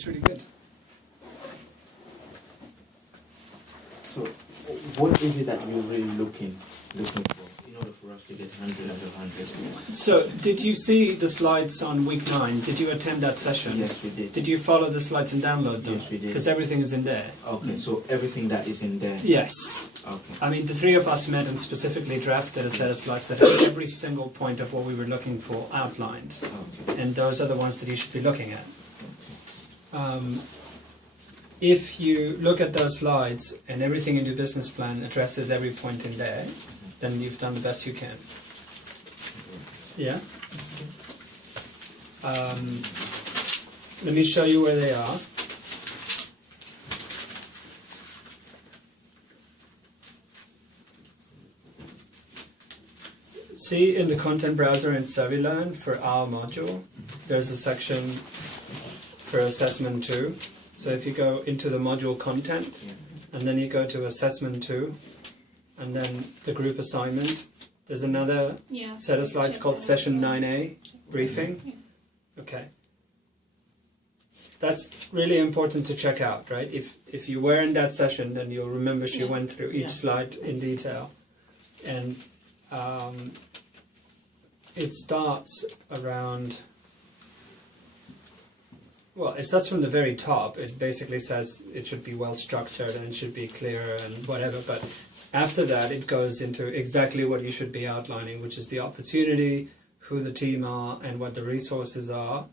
looks really good. So, what is it that you're really looking for in order for us to get 100 out of 100? So, did you see the slides on week 9? Did you attend that session? Yes, we did. Did you follow the slides and download them? Yes, we did. Because everything is in there. Okay, so everything that is in there. Yes. Okay. I mean, the three of us met and specifically drafted a set of slides that had every single point of what we were looking for outlined. Okay. And those are the ones that you should be looking at. If you look at those slides and everything in your business plan addresses every point in there, then you've done the best you can. Yeah? Let me show you where they are. See in the content browser in SurveyLearn for our module, there's a section for assessment 2. So if you go into the module content, and then you go to assessment 2, and then the group assignment, there's another set of slides called session 9A, briefing. Okay. That's really important to check out, right? If you were in that session, then you'll remember she went through each slide in detail. And it starts around, well, it starts from the very top. It basically says it should be well structured and it should be clear and whatever, but after that it goes into exactly what you should be outlining, which is the opportunity, who the team are and what the resources are,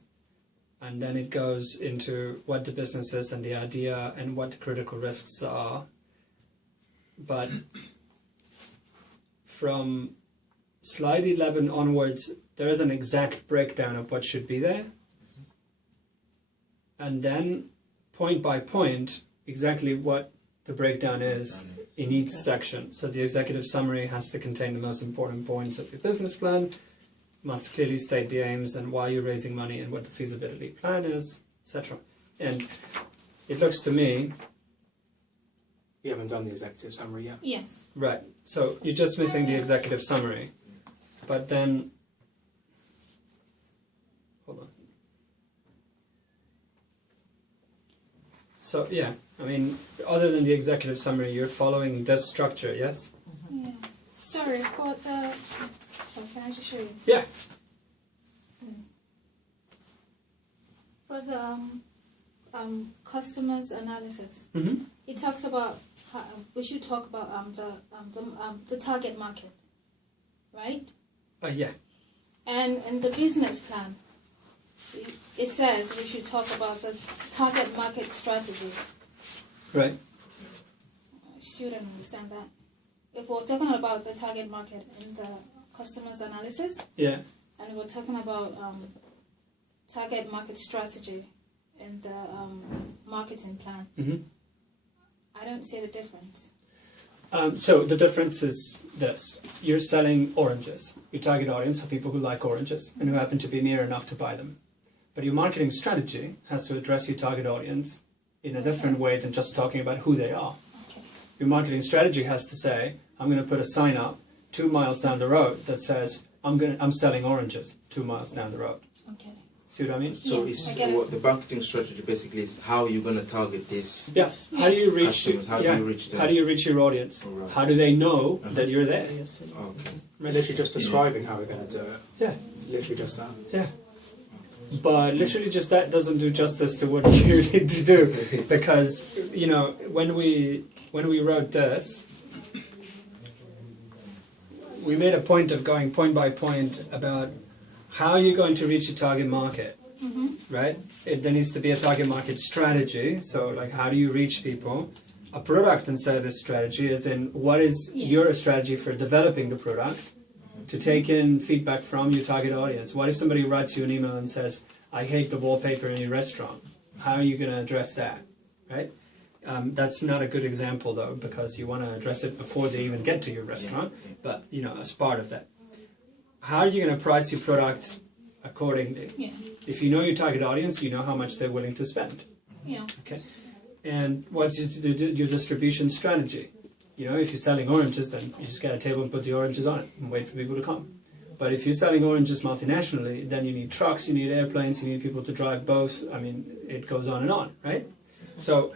and then it goes into what the business is and the idea and what the critical risks are. But from slide 11 onwards, there is an exact breakdown of what should be there. And then, point by point, exactly what the breakdown is in each section. So the executive summary has to contain the most important points of your business plan, must clearly state the aims and why you're raising money and what the feasibility plan is, etc. And it looks to me... You haven't done the executive summary yet? Yes. Right, so you're just missing the executive summary. But then... Hold on. So, yeah, I mean, other than the executive summary, you're following this structure, yes? Yes. Sorry, for the... So, can I just show you? Yeah. For the customers analysis, Mm-hmm. it talks about, we should talk about the target market, right? Yeah. And in the business plan, it says we should talk about the target market strategy. Right. I shouldn't understand that. If we're talking about the target market in the customers analysis, Yeah. and we're talking about target market strategy in the marketing plan, Mm-hmm. I don't see the difference. So the difference is this. You're selling oranges. Your target audience are people who like oranges and who happen to be near enough to buy them. But your marketing strategy has to address your target audience in a different way than just talking about who they are. Okay. Your marketing strategy has to say, I'm going to put a sign up 2 miles down the road that says, I'm selling oranges 2 miles down the road. Okay. See what I mean? So Yes, it's I get it. what the marketing strategy basically is how you're going to target this. Yeah. How do you reach? Customers, how do you reach them? How do you reach your audience? Alright. How do they know that you're there? Okay. We're literally just describing how we're going to do it. Yeah. It's literally just that. Yeah. But literally just that doesn't do justice to what you need to do, because you know when we wrote this, we made a point of going point by point about how you're going to reach your target market, right? There needs to be a target market strategy. So like, how do you reach people? A product and service strategy, as in what is your strategy for developing the product? To take in feedback from your target audience. What if somebody writes you an email and says, I hate the wallpaper in your restaurant? How are you going to address that, right? That's not a good example though, because you want to address it before they even get to your restaurant, but you know, as part of that. How are you going to price your product accordingly? Yeah. If you know your target audience, you know how much they're willing to spend. Yeah. Okay. And what's your distribution strategy? You know, if you're selling oranges, then you just get a table and put the oranges on it and wait for people to come. But if you're selling oranges multinationally, then you need trucks, you need airplanes, you need people to drive both. I mean, it goes on, right? So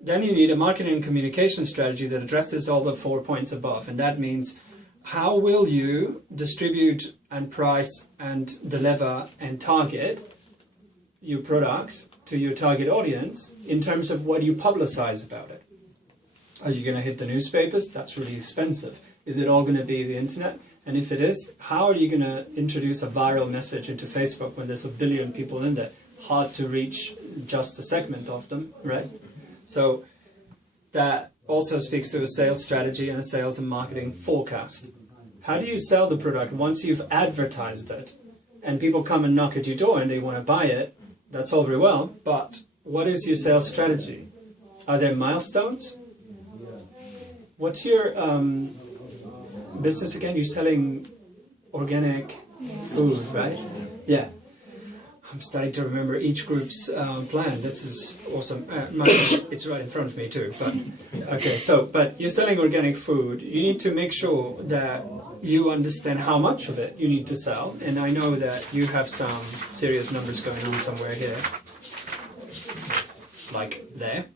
then you need a marketing and communication strategy that addresses all the 4 points above. And that means, how will you distribute and price and deliver and target your products to your target audience in terms of what you publicize about it? Are you going to hit the newspapers? That's really expensive. Is it all going to be the internet? And if it is, how are you going to introduce a viral message into Facebook when there's 1 billion people in there? Hard to reach just a segment of them, right? So that also speaks to a sales strategy and a sales and marketing forecast. How do you sell the product once you've advertised it and people come and knock at your door and they want to buy it? That's all very well, but what is your sales strategy? Are there milestones? What's your business again? You're selling organic food, right? Yeah. I'm starting to remember each group's plan. This is awesome. It's right in front of me too. But okay, but you're selling organic food. You need to make sure that you understand how much of it you need to sell. And I know that you have some serious numbers going on somewhere here, like there.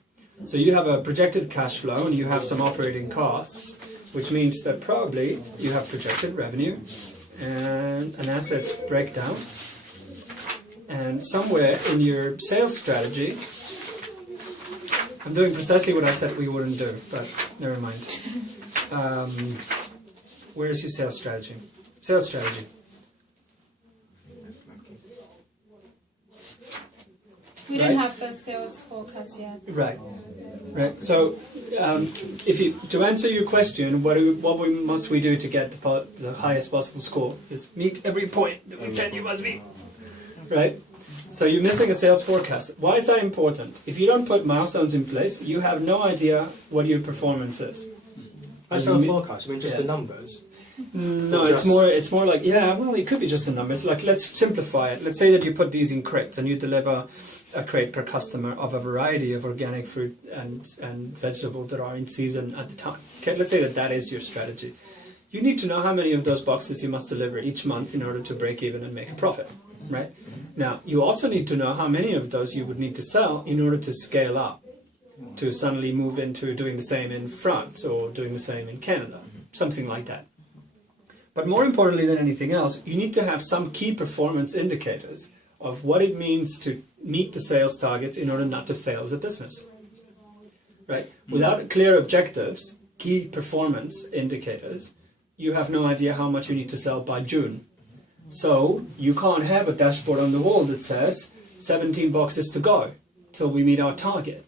So you have a projected cash flow and you have some operating costs, which means that probably you have projected revenue and an assets breakdown. And somewhere in your sales strategy, I'm doing precisely what I said we wouldn't do, but never mind. Where's your sales strategy? Sales strategy. We don't have the sales forecast yet. Right. Right. So, to answer your question, what must we do to get the highest possible score? Is meet every point that we said you must meet. Right? So you're missing a sales forecast. Why is that important? If you don't put milestones in place, you have no idea what your performance is. By sales forecast, I mean just the numbers. No, it's more like, well, it could be just the numbers. Like, let's simplify it. Let's say that you put these in crates and you deliver a crate per customer of a variety of organic fruit and vegetables that are in season at the time. Okay, let's say that is your strategy. You need to know how many of those boxes you must deliver each month in order to break even and make a profit, right? Now, you also need to know how many of those you would need to sell in order to scale up, to suddenly move into doing the same in France or doing the same in Canada, something like that. But more importantly than anything else, you need to have some key performance indicators of what it means to meet the sales targets in order not to fail as a business, right? Without clear objectives, key performance indicators, you have no idea how much you need to sell by June. So you can't have a dashboard on the wall that says 17 boxes to go till we meet our target,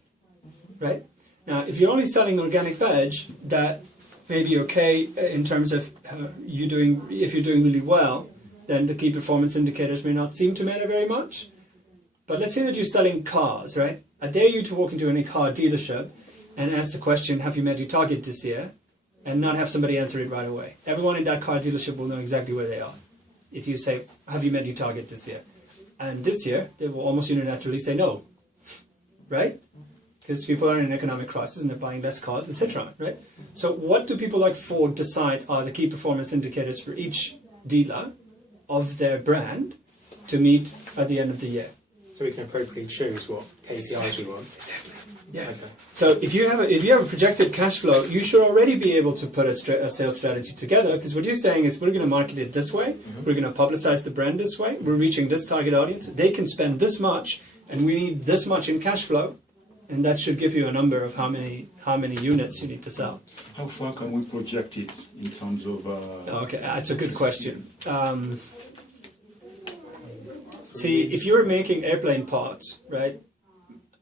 right? Now, if you're only selling organic veg, that may be okay in terms of if you're doing really well, then the key performance indicators may not seem to matter very much. But let's say that you're selling cars, right? I dare you to walk into any car dealership and ask the question, have you met your target this year? And not have somebody answer it right away. Everyone in that car dealership will know exactly where they are. If you say, have you met your target this year? And this year, they will almost unilaterally say no, right? Because people are in an economic crisis and they're buying less cars, etc., right? So what do people like Ford decide are the key performance indicators for each dealer of their brand to meet at the end of the year? So we can appropriately choose what KPIs we want. Exactly. Yeah. Okay. So if you have a projected cash flow, you should already be able to put a sales strategy together, because what you're saying is we're going to market it this way, we're going to publicize the brand this way, we're reaching this target audience, they can spend this much, and we need this much in cash flow, and that should give you a number of how many units you need to sell. How far can we project it in terms of... Okay, that's a good question. See, if you're making airplane parts, right?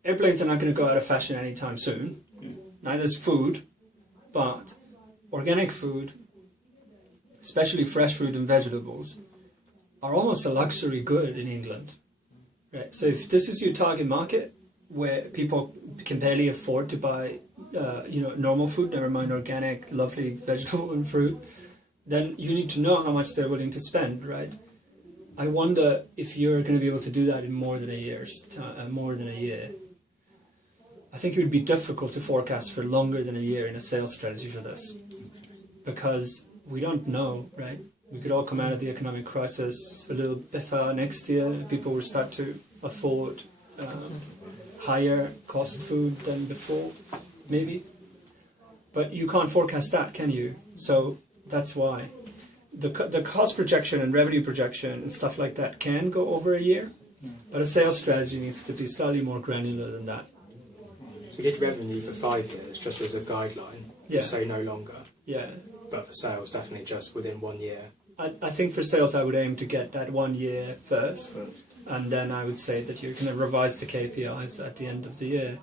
Airplanes are not going to go out of fashion anytime soon. Neither is food, but organic food, especially fresh fruit and vegetables, are almost a luxury good in England. Right? So if this is your target market, where people can barely afford to buy, normal food, never mind organic, lovely vegetable and fruit, then you need to know how much they're willing to spend, right? I wonder if you're going to be able to do that in more than a year. I think it would be difficult to forecast for longer than a year in a sales strategy for this, because we don't know, right? We could all come out of the economic crisis a little better next year. People will start to afford higher cost food than before, maybe. But you can't forecast that, can you? So that's why. The cost projection and revenue projection and stuff like that can go over a year, but a sales strategy needs to be slightly more granular than that. So we did revenue for 5 years, just as a guideline. Yeah. You say no longer. Yeah. But for sales, definitely just within 1 year. I think for sales I would aim to get that 1 year first, and then I would say that you're going to revise the KPIs at the end of the year.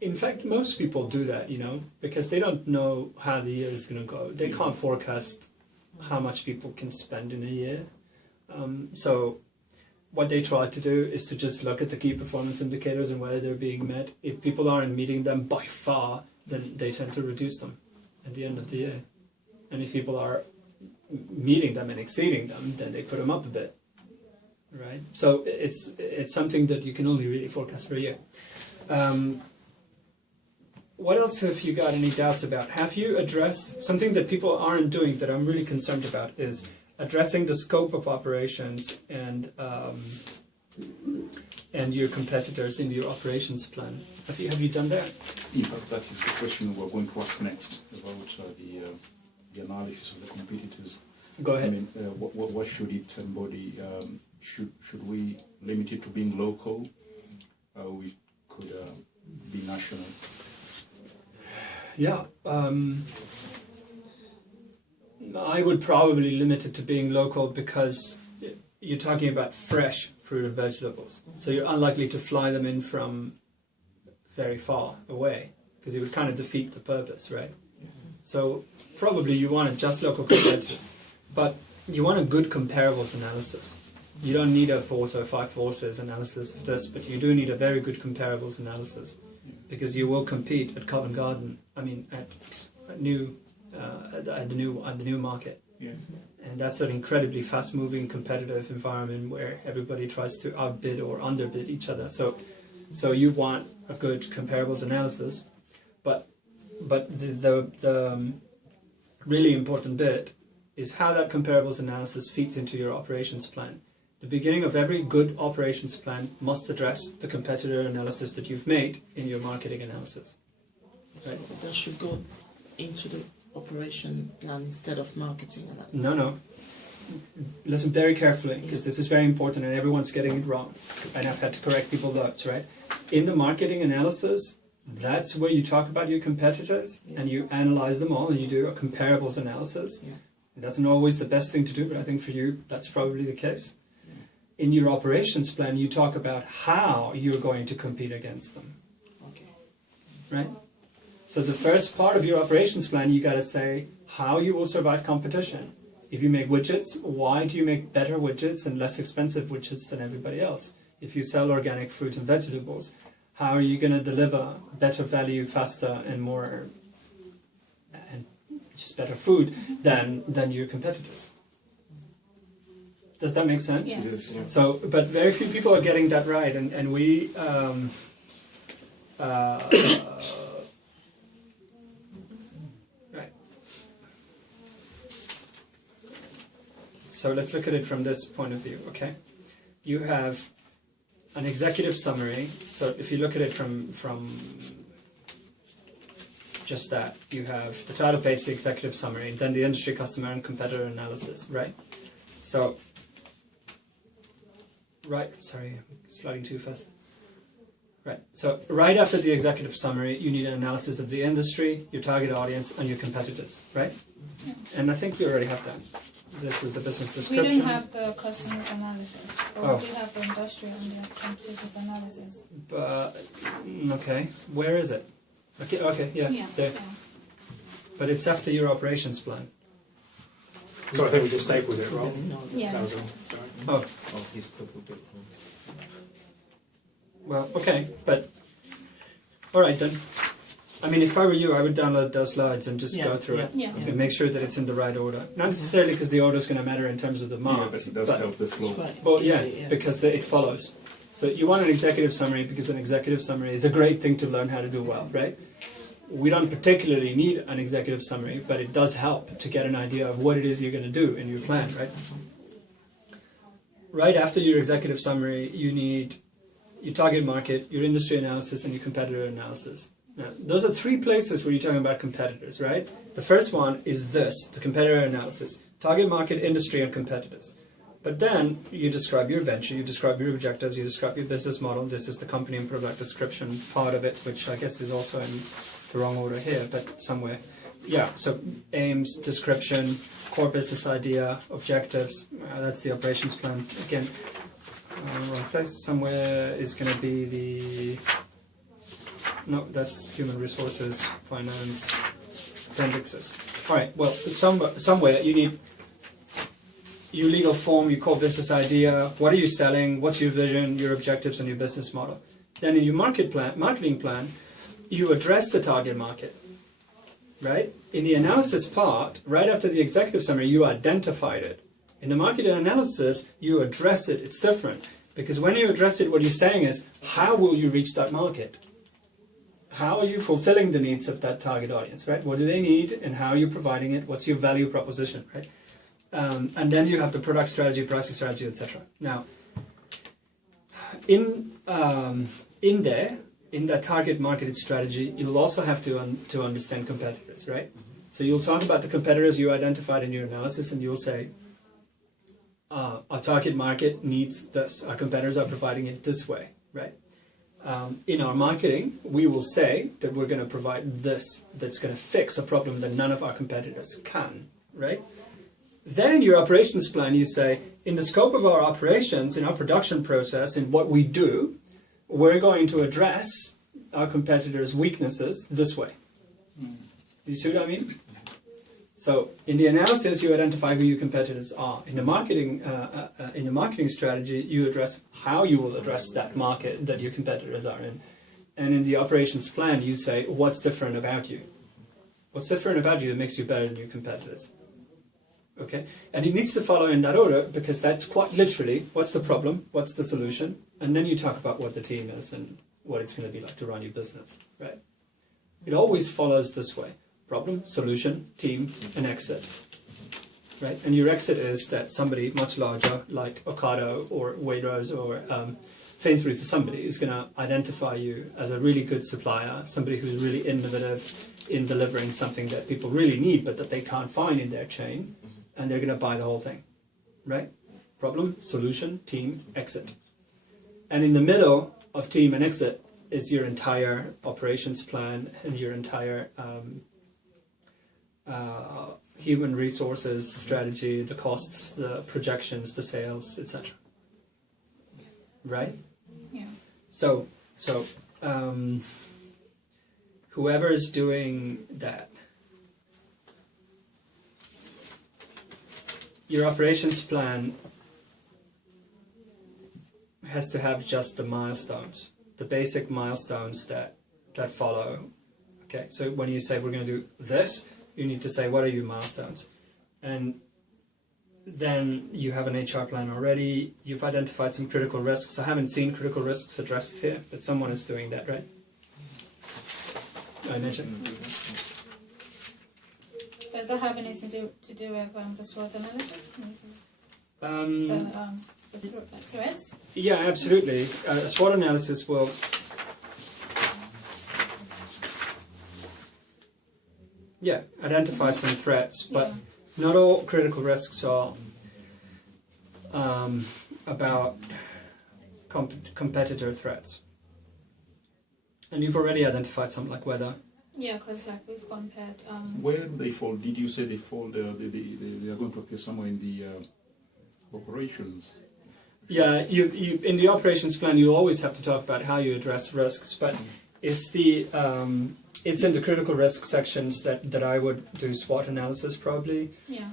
In fact, most people do that, you know, because they don't know how the year is going to go. They can't forecast how much people can spend in a year. So what they try to do is to just look at the key performance indicators and whether they're being met. If people aren't meeting them by far, then they tend to reduce them at the end of the year. And if people are meeting them and exceeding them, then they put them up a bit, right? So it's something that you can only really forecast for a year. What else have you got any doubts about? Have you addressed something that people aren't doing that I'm really concerned about is addressing the scope of operations and your competitors in your operations plan? Have you done that? In fact, that is the question we're going to ask next about the analysis of the competitors. Go ahead. I mean, what should it embody? Should we limit it to being local? We could be national. Yeah, I would probably limit it to being local because you're talking about fresh fruit and vegetables. So you're unlikely to fly them in from very far away because it would kind of defeat the purpose, right? So probably you want just local competitors, but you want a good comparables analysis. You don't need a Porter 5 Forces analysis of this, but you do need a very good comparables analysis because you will compete at Covent Garden. I mean, at the new market. Yeah. And that's an incredibly fast-moving, competitive environment where everybody tries to outbid or underbid each other. So you want a good comparables analysis, but the really important bit is how that comparables analysis feeds into your operations plan. The beginning of every good operations plan must address the competitor analysis that you've made in your marketing analysis. Right? So that should go into the operation plan instead of marketing analysis. No. Listen very carefully, because this is very important and everyone's getting it wrong. And I've had to correct people loads, right? In the marketing analysis, that's where you talk about your competitors and you analyze them all and you do a comparables analysis. Yeah. That's not always the best thing to do, but I think for you, that's probably the case. Yeah. In your operations plan, you talk about how you're going to compete against them. Okay. Right? So the first part of your operations plan, you got to say how you will survive competition. If you make widgets, why do you make better widgets and less expensive widgets than everybody else? If you sell organic fruit and vegetables, how are you going to deliver better value, faster, and more, and just better food than your competitors? Does that make sense? Yes. Yeah. So, but very few people are getting that right, and we. Right. So let's look at it from this point of view, okay? You have an executive summary. So if you look at it from just that, you have the title page, the executive summary, and then the industry, customer, and competitor analysis, right? So, sorry, I'm sliding too fast. Right, so right after the executive summary, you need an analysis of the industry, your target audience, and your competitors, right? Yeah. And I think you already have that. This is the business We description. don't have the customers analysis, but Oh. we do have the industrial and the competitors analysis. Okay, where is it? Okay, yeah, there. But it's after your operations plan. So I think we just stapled it wrong. No. Yeah. That was all. Sorry. Oh, Oh, he's put it. well, okay, but all right then. I mean, if I were you, I would download those slides and just go through it. Yeah. And make sure that it's in the right order. Not necessarily because the order is going to matter in terms of the Yeah, marks, but it does help the flow. It's quite well, yeah, easy, because it follows. So you want an executive summary because an executive summary is a great thing to learn how to do well, right? we don't particularly need an executive summary, but it does help to get an idea of what it is you're going to do in your plan, right? Right after your executive summary, you need your target market, your industry analysis, and your competitor analysis. Now, those are three places where you're talking about competitors, right? The first one is this, the competitor analysis. Target market, industry, and competitors. But then you describe your venture, you describe your objectives, you describe your business model. This is the company and product description part of it, which I guess is also in the wrong order here, but somewhere. Yeah, so aims, description, core business idea, objectives. That's the operations plan. Again, wrong place. Somewhere is going to be the... No, that's human resources, finance, appendixes. All right, well, somewhere you need your legal form, your core business idea, what are you selling, what's your vision, your objectives, and your business model. Then in your marketing plan, you address the target market, right? In the analysis part, right after the executive summary, you identified it. In the marketing analysis, you address it. It's different, because when you address it, what you're saying is, how will you reach that market? How are you fulfilling the needs of that target audience, right? What do they need, and how are you providing it? What's your value proposition, right? And then you have the product strategy, pricing strategy, etc. Now, in that target marketed strategy, you'll also have to understand competitors, right? So you'll talk about the competitors you identified in your analysis, and you'll say, our target market needs this. Our competitors are providing it this way, right? In our marketing, we will say that we're going to provide this that's going to fix a problem that none of our competitors can, right? Then in your operations plan, you say, in the scope of our operations, in our production process, in what we do, we're going to address our competitors' weaknesses this way. You see what I mean? So in the analysis, you identify who your competitors are. In the marketing strategy, you address how you will address that market that your competitors are in. And in the operations plan, you say, what's different about you? What's different about you that makes you better than your competitors? Okay, and it needs to follow in that order, because that's quite literally, what's the problem, what's the solution, and then you talk about what the team is and what it's going to be like to run your business, right? It always follows this way: problem, solution, team, and exit, right? And your exit is that somebody much larger, like Ocado or Waitrose or Sainsbury's, or somebody is going to identify you as a really good supplier, somebody who's really innovative in delivering something that people really need but that they can't find in their chain. And they're going to buy the whole thing, right? Problem, solution, team, exit. And in the middle of team and exit is your entire operations plan and your entire human resources strategy, the costs, the projections, the sales, etc. Right? Yeah. So whoever's doing that, your operations plan has to have just the milestones, the basic milestones that follow. Okay, so when you say we're going to do this, you need to say, what are your milestones? And then you have an HR plan already. You've identified some critical risks. I haven't seen critical risks addressed here, but someone is doing that, right? I mentioned. Does that have anything to do with the SWOT analysis? The threats? Yeah, absolutely. A SWOT analysis will... identify some threats, but not all critical risks are about competitor threats. And you've already identified some, like weather. Yeah, because like we've compared... Where do they fall? Did you say they fall, they are going to appear somewhere in the operations? Yeah, you in the operations plan, you always have to talk about how you address risks, but it's it's in the critical risk sections that I would do SWOT analysis probably. Yeah.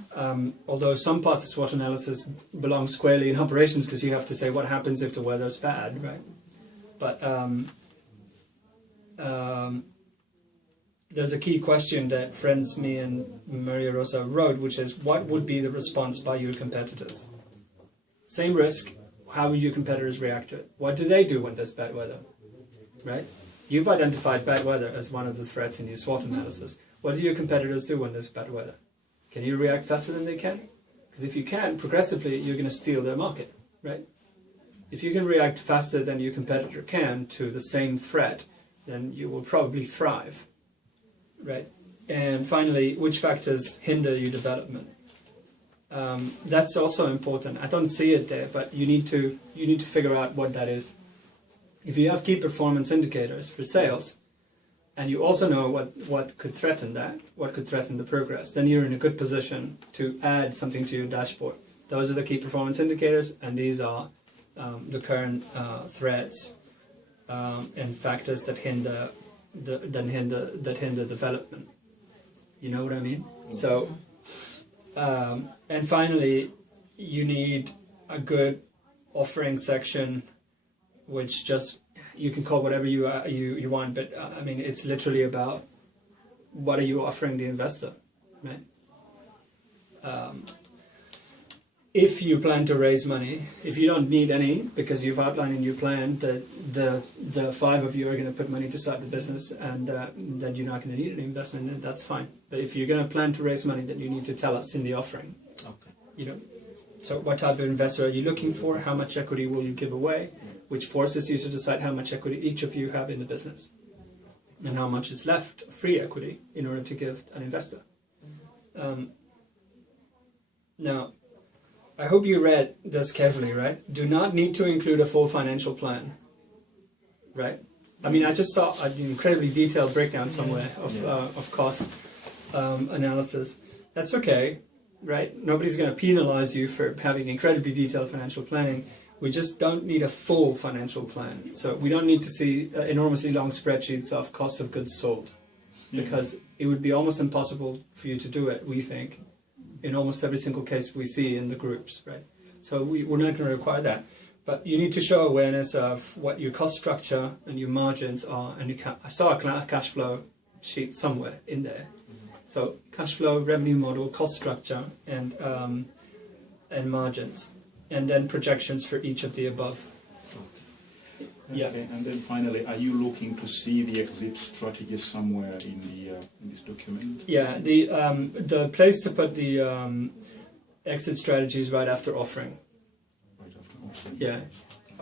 Although some parts of SWOT analysis belong squarely in operations, because you have to say what happens if the weather's bad, right? But there's a key question that friends, me and Maria Rosa wrote, which is, what would be the response by your competitors? Same risk, how would your competitors react to it? What do they do when there's bad weather, right? You've identified bad weather as one of the threats in your SWOT analysis. What do your competitors do when there's bad weather? Can you react faster than they can? Because if you can, progressively, you're going to steal their market, right? If you can react faster than your competitor can to the same threat, then you will probably thrive, right? And finally, which factors hinder your development? That's also important. I don't see it there, but you need to figure out what that is. If you have key performance indicators for sales, and you also know what could threaten that, what could threaten the progress, then you're in a good position to add something to your dashboard. Those are the key performance indicators, and these are the current threats and factors that hinder development. You know what I mean? So, and finally, you need a good offering section, which just, you can call whatever you want, but I mean, it's literally about what are you offering the investor, right? If you plan to raise money, if you don't need any, because you've outlined in your plan that the 5 of you are going to put money to start the business, and then you're not going to need any investment, then that's fine. But if you're going to plan to raise money, then you need to tell us in the offering. Okay. You know, so what type of investor are you looking for? How much equity will you give away? Which forces you to decide how much equity each of you have in the business, and how much is left free equity in order to give an investor. Now, I hope you read this carefully, right? Do not need to include a full financial plan, right? I mean, I just saw an incredibly detailed breakdown somewhere of cost analysis. That's okay, right? Nobody's going to penalize you for having incredibly detailed financial planning. We just don't need a full financial plan. So we don't need to see enormously long spreadsheets of cost of goods sold, because it would be almost impossible for you to do it, we think, in almost every single case we see in the groups, right? So we're not going to require that. But you need to show awareness of what your cost structure and your margins are. And I saw a cash flow sheet somewhere in there. So cash flow, revenue model, cost structure, and margins. And then projections for each of the above. Okay. Okay. And then finally, are you looking to see the exit strategy somewhere in this document? Yeah, the place to put the exit strategy is right after offering. Right after offering. Yeah,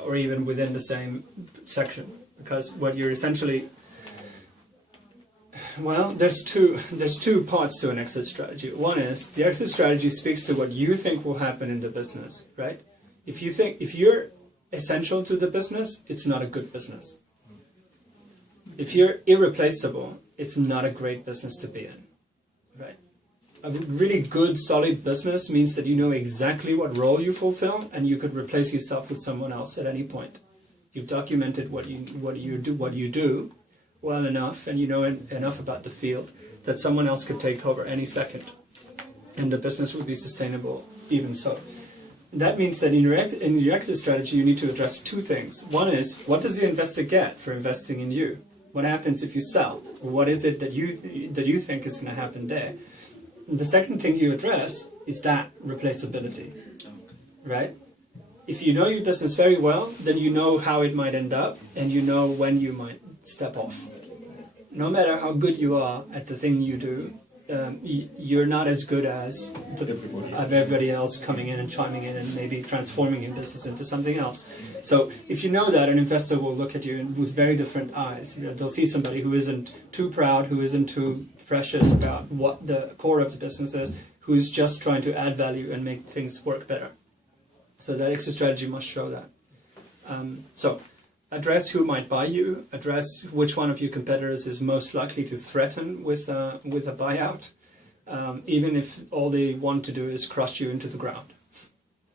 or even within the same section, because what you're essentially, well, there's two parts to an exit strategy. One is the exit strategy speaks to what you think will happen in the business, right? If you're essential to the business, it's not a good business. If you're irreplaceable, it's not a great business to be in, right? A really good, solid business means that you know exactly what role you fulfill, and you could replace yourself with someone else at any point. You've documented what you do well enough, and you know enough about the field that someone else could take over any second, and the business would be sustainable even so. That means that in your exit strategy, you need to address two things. One is, what does the investor get for investing in you? What happens if you sell? What is it that you think is going to happen there? And the second thing you address is that replaceability, right? If you know your business very well, then you know how it might end up, and you know when you might step off. No matter how good you are at the thing you do, you're not as good as everybody else coming in and chiming in and maybe transforming your business into something else. So if you know that, an investor will look at you with very different eyes. You know, they'll see somebody who isn't too proud, who isn't too precious about what the core of the business is, who's just trying to add value and make things work better. So that exit strategy must show that. So address who might buy you, address which one of your competitors is most likely to threaten with a buyout, even if all they want to do is crush you into the ground.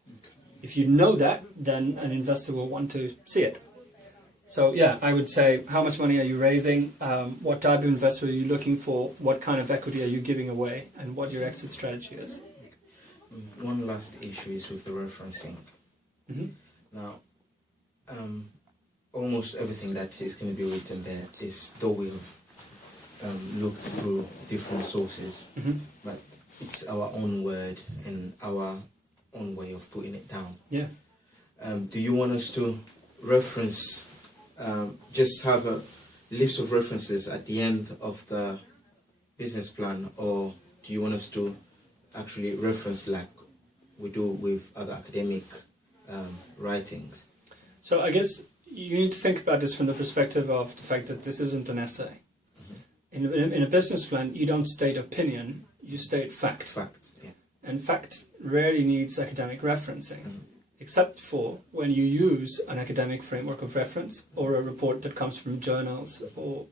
Okay. If you know that, then an investor will want to see it. So yeah, I would say, how much money are you raising, what type of investor are you looking for, what kind of equity are you giving away, and what your exit strategy is. One last issue is with the referencing. Mm-hmm. Now, almost everything that is going to be written there is, though we've looked through different sources, but it's our own word and our own way of putting it down. Yeah. Do you want us to reference, just have list of references at the end of the business plan, or do you want us to actually reference like we do with other academic writings? So I guess you need to think about this from the perspective of the fact that this isn't an essay. In a business plan, you don't state opinion, you state fact. Fact, yeah. And fact rarely needs academic referencing, except for when you use an academic framework of reference or a report that comes from journals or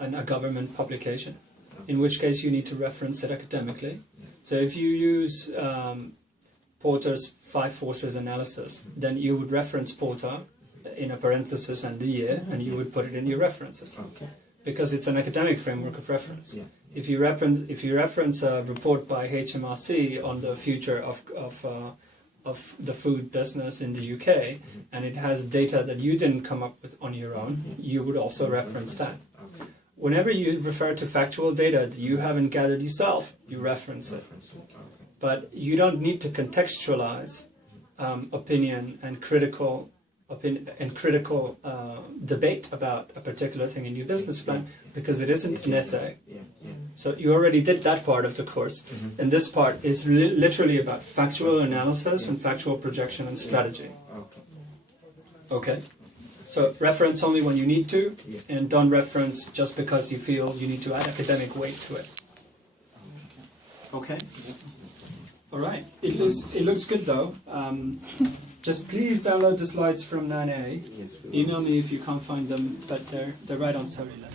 a government publication, in which case you need to reference it academically. So if you use Porter's 5 forces analysis, then you would reference Porter in a parenthesis and the year, and you would put it in your references. Okay. Because it's an academic framework of reference. Yeah. If you reference a report by HMRC on the future of the food business in the UK, and it has data that you didn't come up with on your own, you would also reference that. Okay. Whenever you refer to factual data that you haven't gathered yourself, you reference it. Okay. But you don't need to contextualize opinion and critical debate about a particular thing in your business plan, because it isn't an essay. Yeah. So you already did that part of the course, and this part is literally about factual analysis and factual projection and strategy. Okay. Okay? So reference only when you need to, Yeah. and don't reference just because you feel you need to add academic weight to it. Okay? All right. It looks good though. Just please download the slides from 9A. Yes, we will. Email me if you can't find them, but they're right on Surrey Lab.